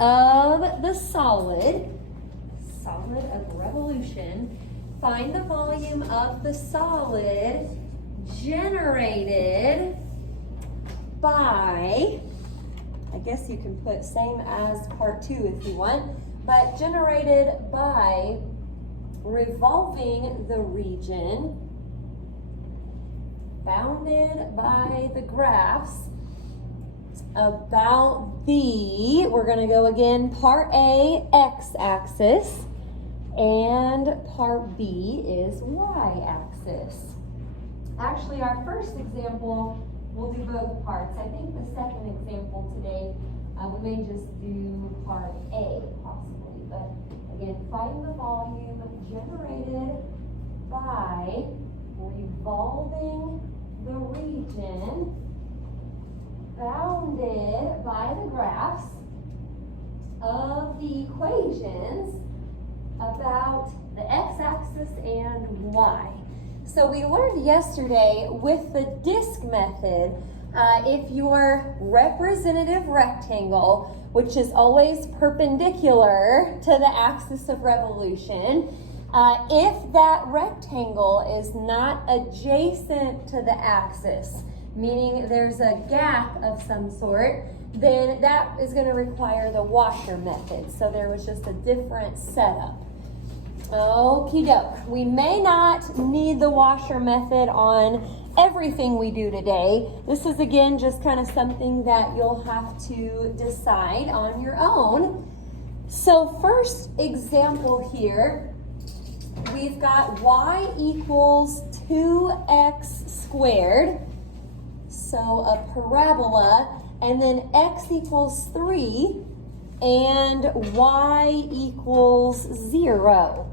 of the solid of revolution. Find the volume of the solid generated by, I guess you can put same as part 2 if you want, but generated by revolving the region bounded by the graphs about the, we're going to go again, part A, x-axis, and part B is y-axis. Actually, our first example, we'll do both parts. I think the second example today, we may just do part A, possibly. But again, find the volume generated by revolving the region bounded by the graphs of the equations about the x-axis and y. So we learned yesterday with the disk method, if your representative rectangle, which is always perpendicular to the axis of revolution, if that rectangle is not adjacent to the axis, meaning there's a gap of some sort, then that is going to require the washer method. So there was just a different setup. Okie doke. We may not need the washer method on everything we do today. This is again just kind of something that you'll have to decide on your own. So first example here, we've got y equals 2x squared. So a parabola, and then x equals 3 and y equals 0.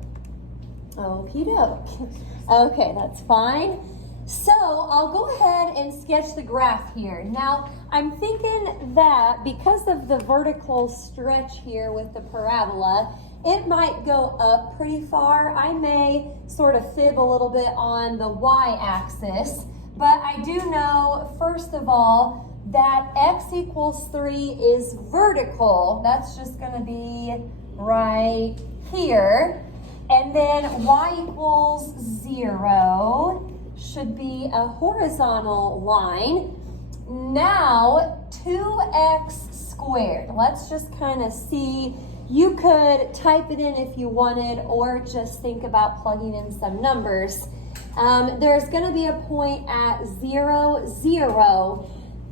Okie doke. Okay, that's fine. So I'll go ahead and sketch the graph here. Now, I'm thinking that because of the vertical stretch here with the parabola, it might go up pretty far. I may sort of fib a little bit on the y-axis, but I do know, first of all, that x equals 3 is vertical. That's just going to be right here. And then y equals 0 should be a horizontal line. Now, 2x squared. Let's just kind of see. You could type it in if you wanted, or just think about plugging in some numbers. There's going to be a point at 0, 0.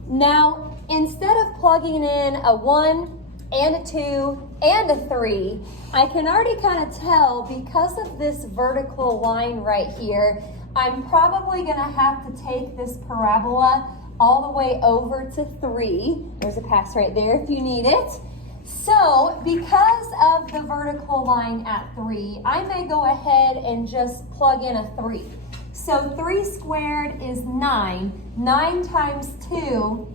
Now, instead of plugging in a 1 and a 2 and a 3, I can already kind of tell because of this vertical line right here, I'm probably going to have to take this parabola all the way over to 3. There's a pass right there if you need it. So, because of the vertical line at 3, I may go ahead and just plug in a 3. So 3 squared is 9. 9 times 2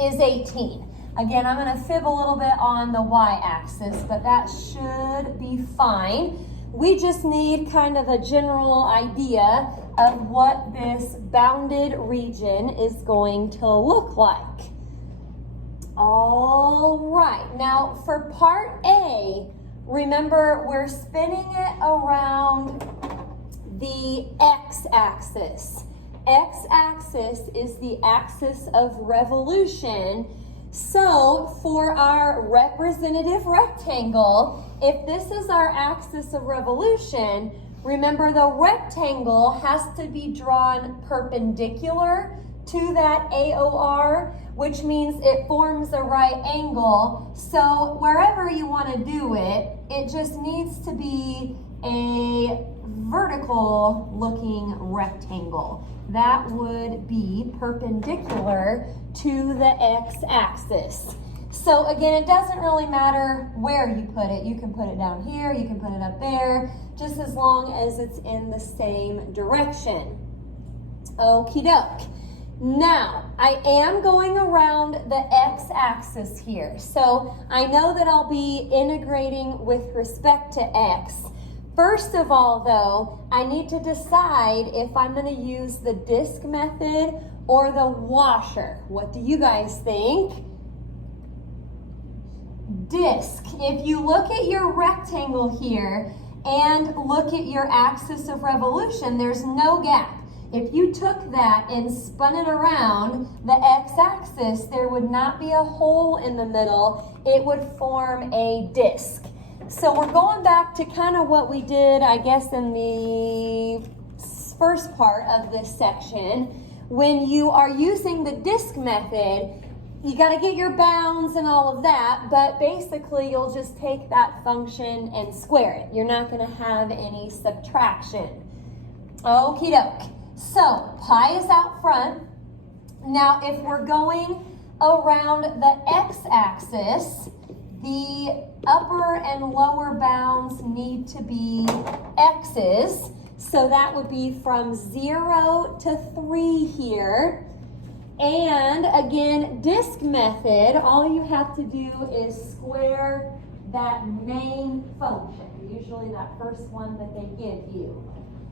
is 18. Again, I'm going to fib a little bit on the y-axis, but that should be fine. We just need kind of a general idea of what this bounded region is going to look like. All right, now for part A, remember we're spinning it around the x-axis. X-axis is the axis of revolution. So for our representative rectangle, if this is our axis of revolution, remember the rectangle has to be drawn perpendicular to that AOR, which means it forms a right angle. So wherever you want to do it, it just needs to be a vertical looking rectangle. That would be perpendicular to the x-axis. So again, it doesn't really matter where you put it. You can put it down here, you can put it up there, just as long as it's in the same direction. Okie doke. Now, I am going around the x-axis here. So I know that I'll be integrating with respect to x. First of all, though, I need to decide if I'm going to use the disk method or the washer. What do you guys think? disk. If you look at your rectangle here and look at your axis of revolution, there's no gap. If you took that and spun it around the x-axis, there would not be a hole in the middle. It would form a disk. So we're going back to kind of what we did, I guess, in the first part of this section. When you are using the disk method, you got to get your bounds and all of that, but basically you'll just take that function and square it. You're not going to have any subtraction. Okie doke. So pi is out front. Now if we're going around the x-axis, the upper and lower bounds need to be x's. So that would be from 0 to 3 here. And again, disk method, all you have to do is square that main function, usually that first one that they give you.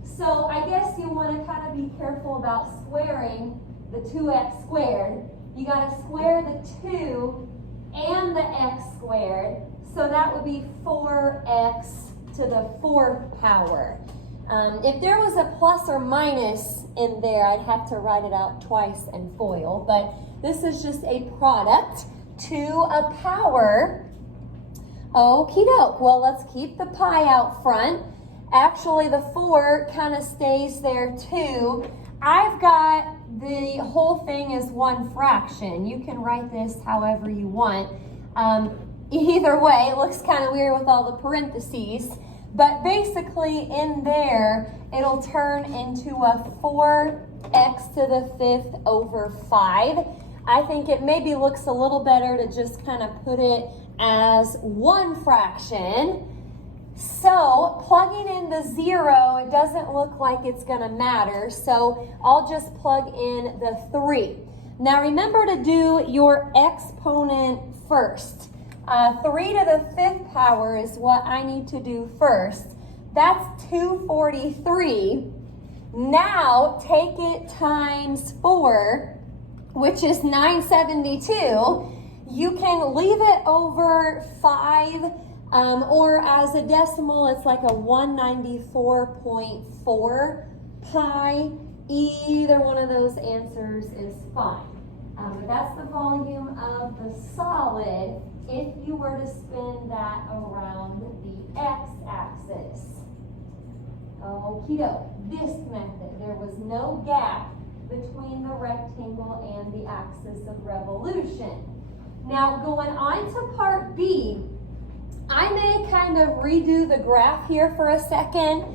So I guess you want to kind of be careful about squaring the 2x squared. You got to square the 2 and the x squared. So that would be 4x to the 4th power. If there was a plus or minus in there, I'd have to write it out twice and FOIL. But this is just a product to a power. Okie doke. Well, let's keep the pi out front. Actually, the 4 kind of stays there too. I've got the whole thing as one fraction. You can write this however you want. Either way, it looks kind of weird with all the parentheses. But basically in there, it'll turn into a 4x to the 5th over 5. I think it maybe looks a little better to just kind of put it as one fraction. So plugging in the 0, it doesn't look like it's going to matter. So I'll just plug in the 3. Now remember to do your exponent first. 3 to the 5th power is what I need to do first. That's 243. Now take it times 4, which is 972. You can leave it over 5, or as a decimal, it's like a 194.4 pi. Either one of those answers is fine. But that's the volume of the solid if you were to spin that around the x-axis. Okie doke. Disk method. There was no gap between the rectangle and the axis of revolution. Now going on to part B, I may kind of redo the graph here for a second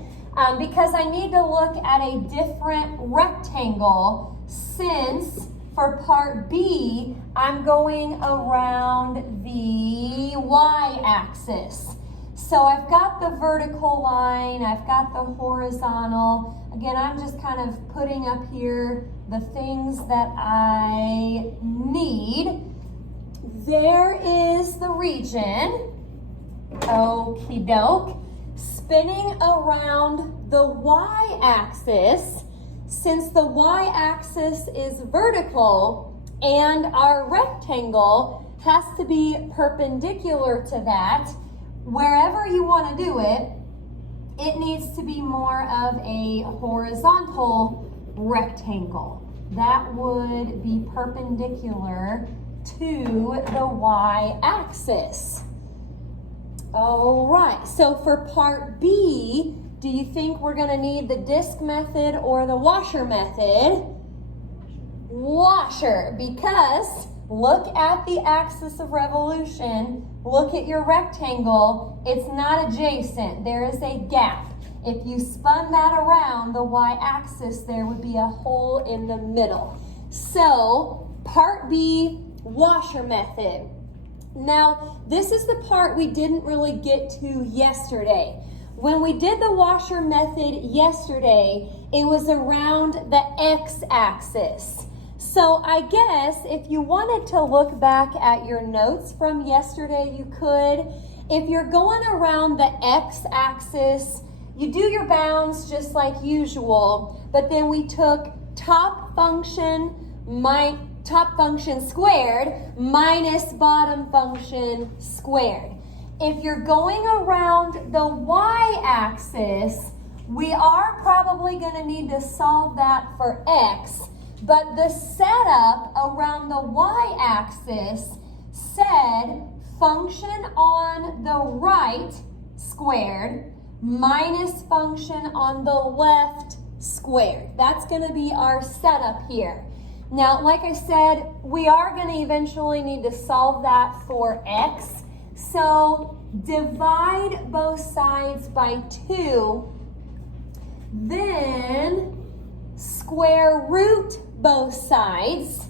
because I need to look at a different rectangle since for part B, I'm going around the y-axis. So I've got the vertical line, I've got the horizontal. Again, I'm just kind of putting up here the things that I need. There is the region. Okie doke. Spinning around the y-axis. Since the y-axis is vertical and our rectangle has to be perpendicular to that, wherever you want to do it, it needs to be more of a horizontal rectangle. That would be perpendicular to the y-axis. All right, so for part B, do you think we're going to need the disk method or the washer method? Washer, because look at the axis of revolution, look at your rectangle, it's not adjacent, there is a gap. If you spun that around the y-axis, there would be a hole in the middle. So, part B, washer method. Now, this is the part we didn't really get to yesterday. When we did the washer method yesterday, it was around the x-axis. So I guess if you wanted to look back at your notes from yesterday, you could. If you're going around the x-axis, you do your bounds just like usual, but then we took top function top function squared minus bottom function squared. If you're going around the y-axis, we are probably going to need to solve that for x, but the setup around the y-axis said function on the right squared minus function on the left squared. That's going to be our setup here. Now, like I said, we are going to eventually need to solve that for x. So divide both sides by 2, then square root both sides.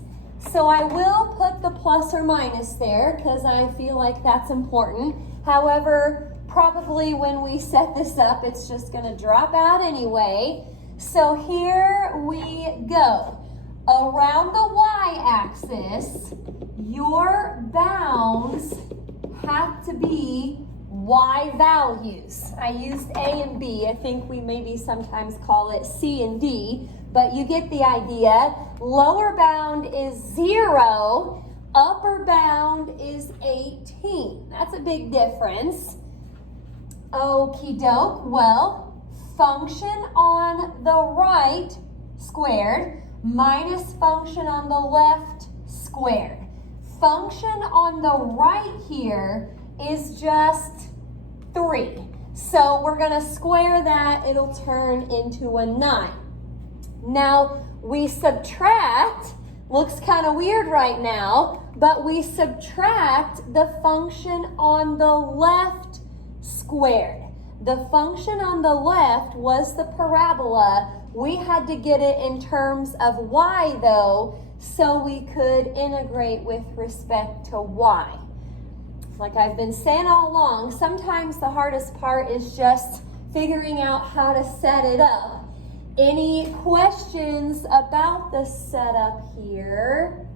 So I will put the plus or minus there because I feel like that's important. However, probably when we set this up, it's just going to drop out anyway. So here we go. Around the y-axis, your bounds have to be y values. I used A and B. I think we maybe sometimes call it C and D, but you get the idea. Lower bound is 0, upper bound is 18. That's a big difference. Okie doke. Well, function on the right squared minus function on the left squared. Function on the right here is just 3. So we're going to square that. It'll turn into a 9. Now we subtract. Looks kind of weird right now, but we subtract the function on the left squared. The function on the left was the parabola. We had to get it in terms of y though, so we could integrate with respect to y. Like I've been saying all along, sometimes the hardest part is just figuring out how to set it up. Any questions about the setup here?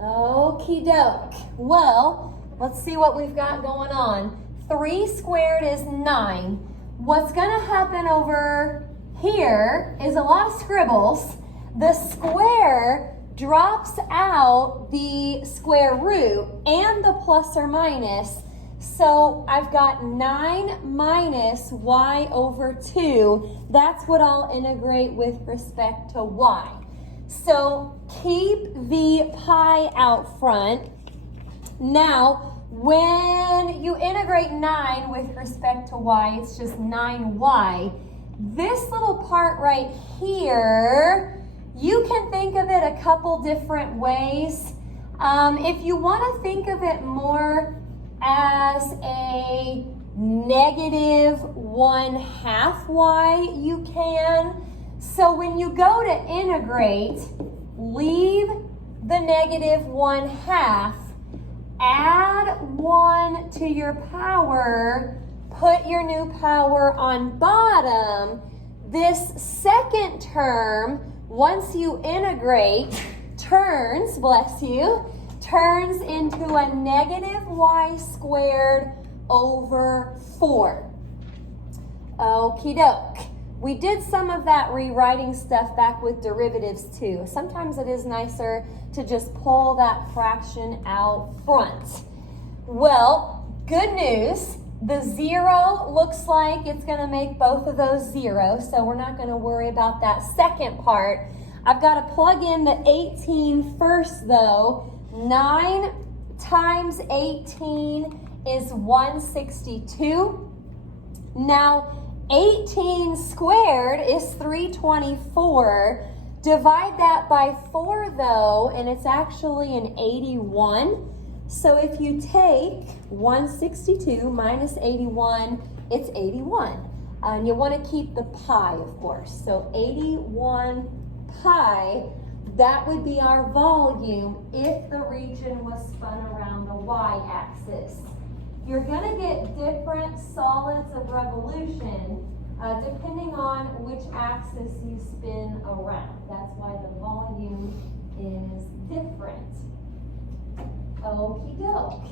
Okie doke. Well, let's see what we've got going on. 3 squared is 9. What's going to happen over here is a lot of scribbles. The square drops out the square root and the plus or minus. So I've got 9 minus y over 2. That's what I'll integrate with respect to y. So keep the pi out front. Now, when you integrate 9 with respect to y, it's just 9y. This little part right here, you can think of it a couple different ways. If you want to think of it more as a negative 1/2 y, you can. So when you go to integrate, leave the negative 1/2, add 1 to your power, put your new power on bottom. This second term, once you integrate, turns, bless you, turns into a negative y squared over 4. Okie doke. We did some of that rewriting stuff back with derivatives too. Sometimes it is nicer to just pull that fraction out front. Well, good news. The 0 looks like it's going to make both of those 0, so we're not going to worry about that second part. I've got to plug in the 18 first though. 9 times 18 is 162. Now, 18 squared is 324. Divide that by 4 though, and it's actually an 81. So if you take 162 minus 81, it's 81. And you want to keep the pi, of course. So 81 pi, that would be our volume if the region was spun around the y-axis. You're going to get different solids of revolution depending on which axis you spin around. That's why the volume is different. Okie doke.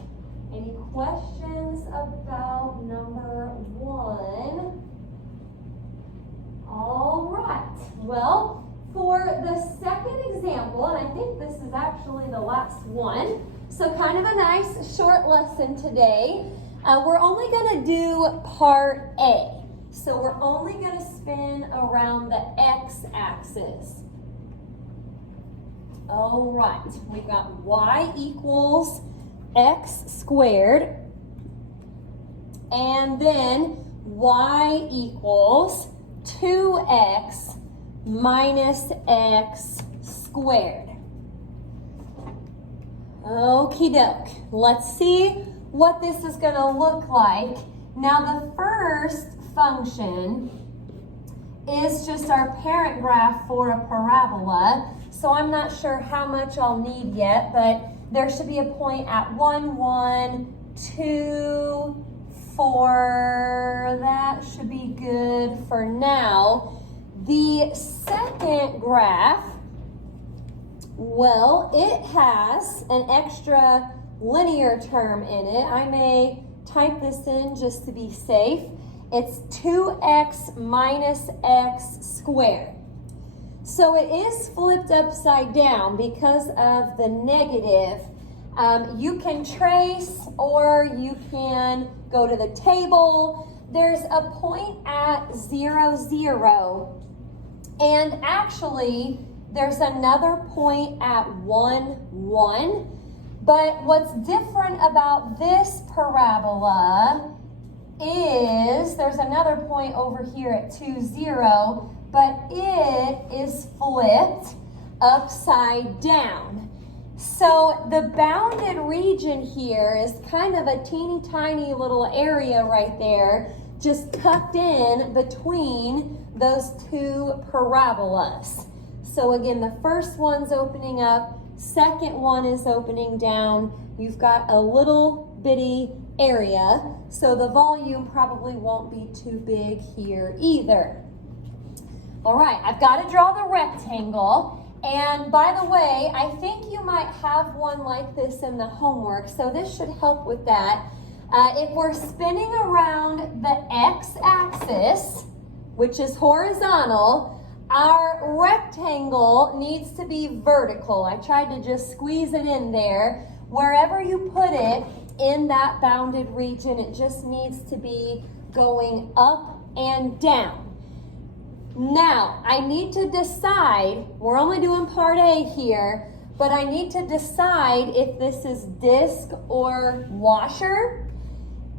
Any questions about number 1? All right. Well, for the second example, and I think this is actually the last one, so kind of a nice short lesson today. We're only going to do part A. So we're only going to spin around the x-axis. All right, we've got y equals x squared, and then y equals 2x minus x squared. Okie doke. Let's see what this is going to look like. Now the first function is just our parent graph for a parabola. So I'm not sure how much I'll need yet, but there should be a point at 1, 1, 2, 4. That should be good for now. The second graph, well, it has an extra linear term in it. I may type this in just to be safe. It's 2x minus x squared. So it is flipped upside down because of the negative. You can trace or you can go to the table. There's a point at 0, 0. And actually, there's another point at 1, 1. But what's different about this parabola is there's another point over here at 2, 0. But it is flipped upside down. So the bounded region here is kind of a teeny tiny little area right there, just tucked in between those two parabolas. So again, the first one's opening up, second one is opening down. You've got a little bitty area, so the volume probably won't be too big here either. All right, I've got to draw the rectangle. And by the way, I think you might have one like this in the homework, so this should help with that. If we're spinning around the x-axis, which is horizontal, our rectangle needs to be vertical. I tried to just squeeze it in there. Wherever you put it in that bounded region, it just needs to be going up and down. Now, I need to decide, we're only doing part A here, but I need to decide if this is disc or washer.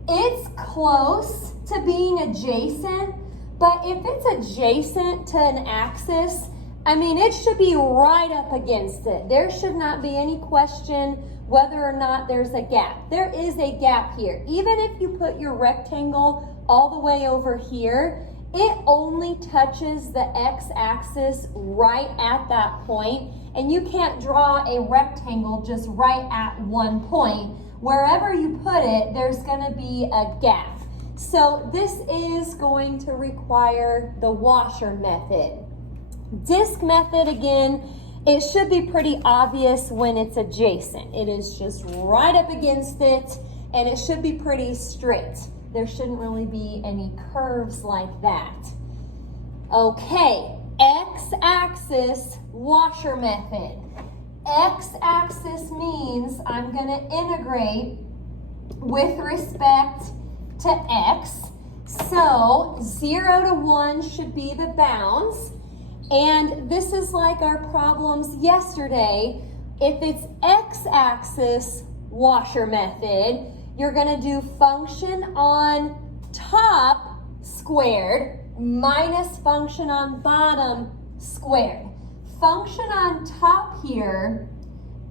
It's close to being adjacent, but if it's adjacent to an axis, I mean, it should be right up against it. There should not be any question whether or not there's a gap. There is a gap here. Even if you put your rectangle all the way over here, it only touches the x-axis right at that point, and you can't draw a rectangle just right at one point. Wherever you put it, there's going to be a gap. So this is going to require the washer method. Disc method, again, it should be pretty obvious when it's adjacent. It is just right up against it, and it should be pretty straight. There shouldn't really be any curves like that. Okay, x-axis washer method. X-axis means I'm going to integrate with respect to x. So 0 to 1 should be the bounds. And this is like our problems yesterday. If it's x-axis washer method, you're going to do function on top squared minus function on bottom squared. Function on top here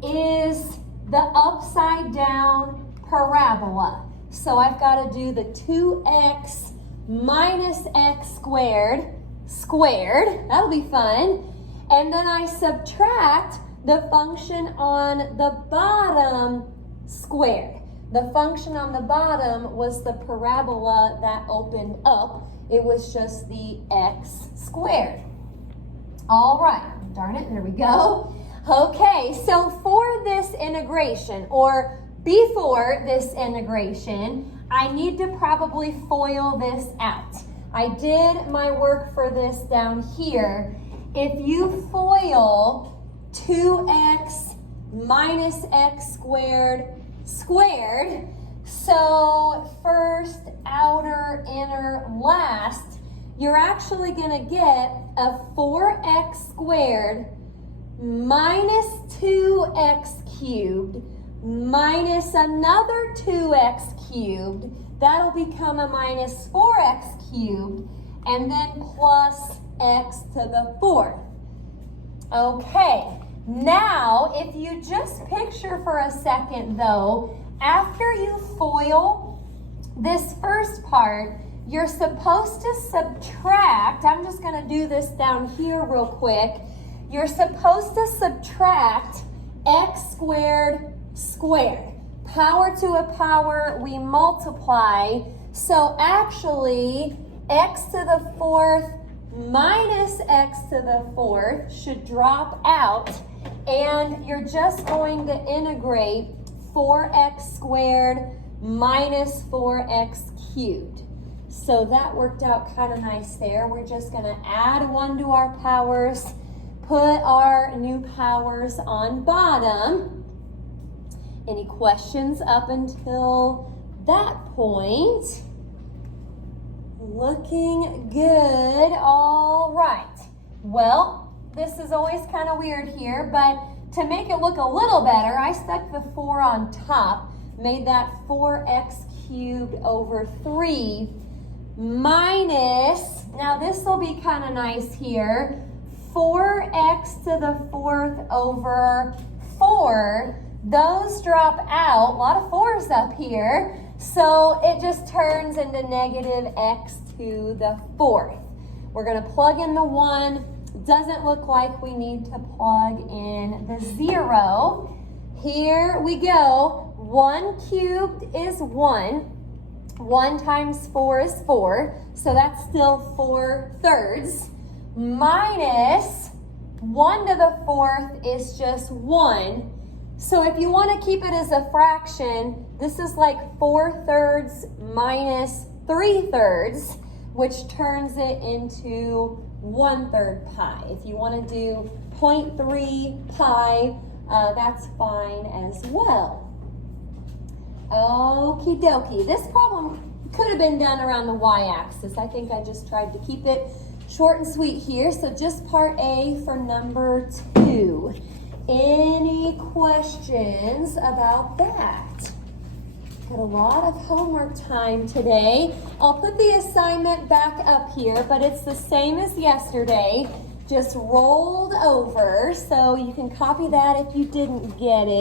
is the upside down parabola. So I've got to do the 2x minus x squared squared. That'll be fun. And then I subtract the function on the bottom squared. The function on the bottom was the parabola that opened up. It was just the x squared. All right, darn it, there we go. Okay, so for this integration, or before this integration, I need to probably FOIL this out. I did my work for this down here, if you FOIL 2x minus x squared squared, so first, outer, inner, last, you're actually going to get a 4x squared minus 2x cubed minus another 2x cubed. That'll become a minus 4x cubed, and then plus x to the fourth. Okay, now if you just picture for a second though, after you FOIL this first part, you're supposed to subtract. I'm just going to do this down here real quick. You're supposed to subtract x squared squared. Power to a power, we multiply. So actually, x to the fourth minus x to the fourth should drop out, and you're just going to integrate 4x squared minus 4x cubed. So that worked out kind of nice there. We're just going to add 1 to our powers, put our new powers on bottom. Any questions up until that point? Looking good. All right. Well, this is always kind of weird here, but to make it look a little better, I stuck the 4 on top, made that 4x cubed over 3 minus, now this will be kind of nice here, 4x to the fourth over 4. Those drop out, a lot of 4's up here, so it just turns into negative x to the fourth. We're going to plug in the 1. Doesn't look like we need to plug in the 0. Here we go. 1 cubed is 1. 1 times 4 is 4. So that's still 4/3. Minus 1 to the fourth is just 1. So if you want to keep it as a fraction, this is like 4/3 minus 3/3, which turns it into 1/3 pi. If you want to do 0.3 pi, that's fine as well. Okie dokie. This problem could have been done around the y-axis. I think I just tried to keep it short and sweet here. So just part A for number 2. Any questions about that? Got a lot of homework time today. I'll put the assignment back up here, but it's the same as yesterday, just rolled over, so you can copy that if you didn't get it.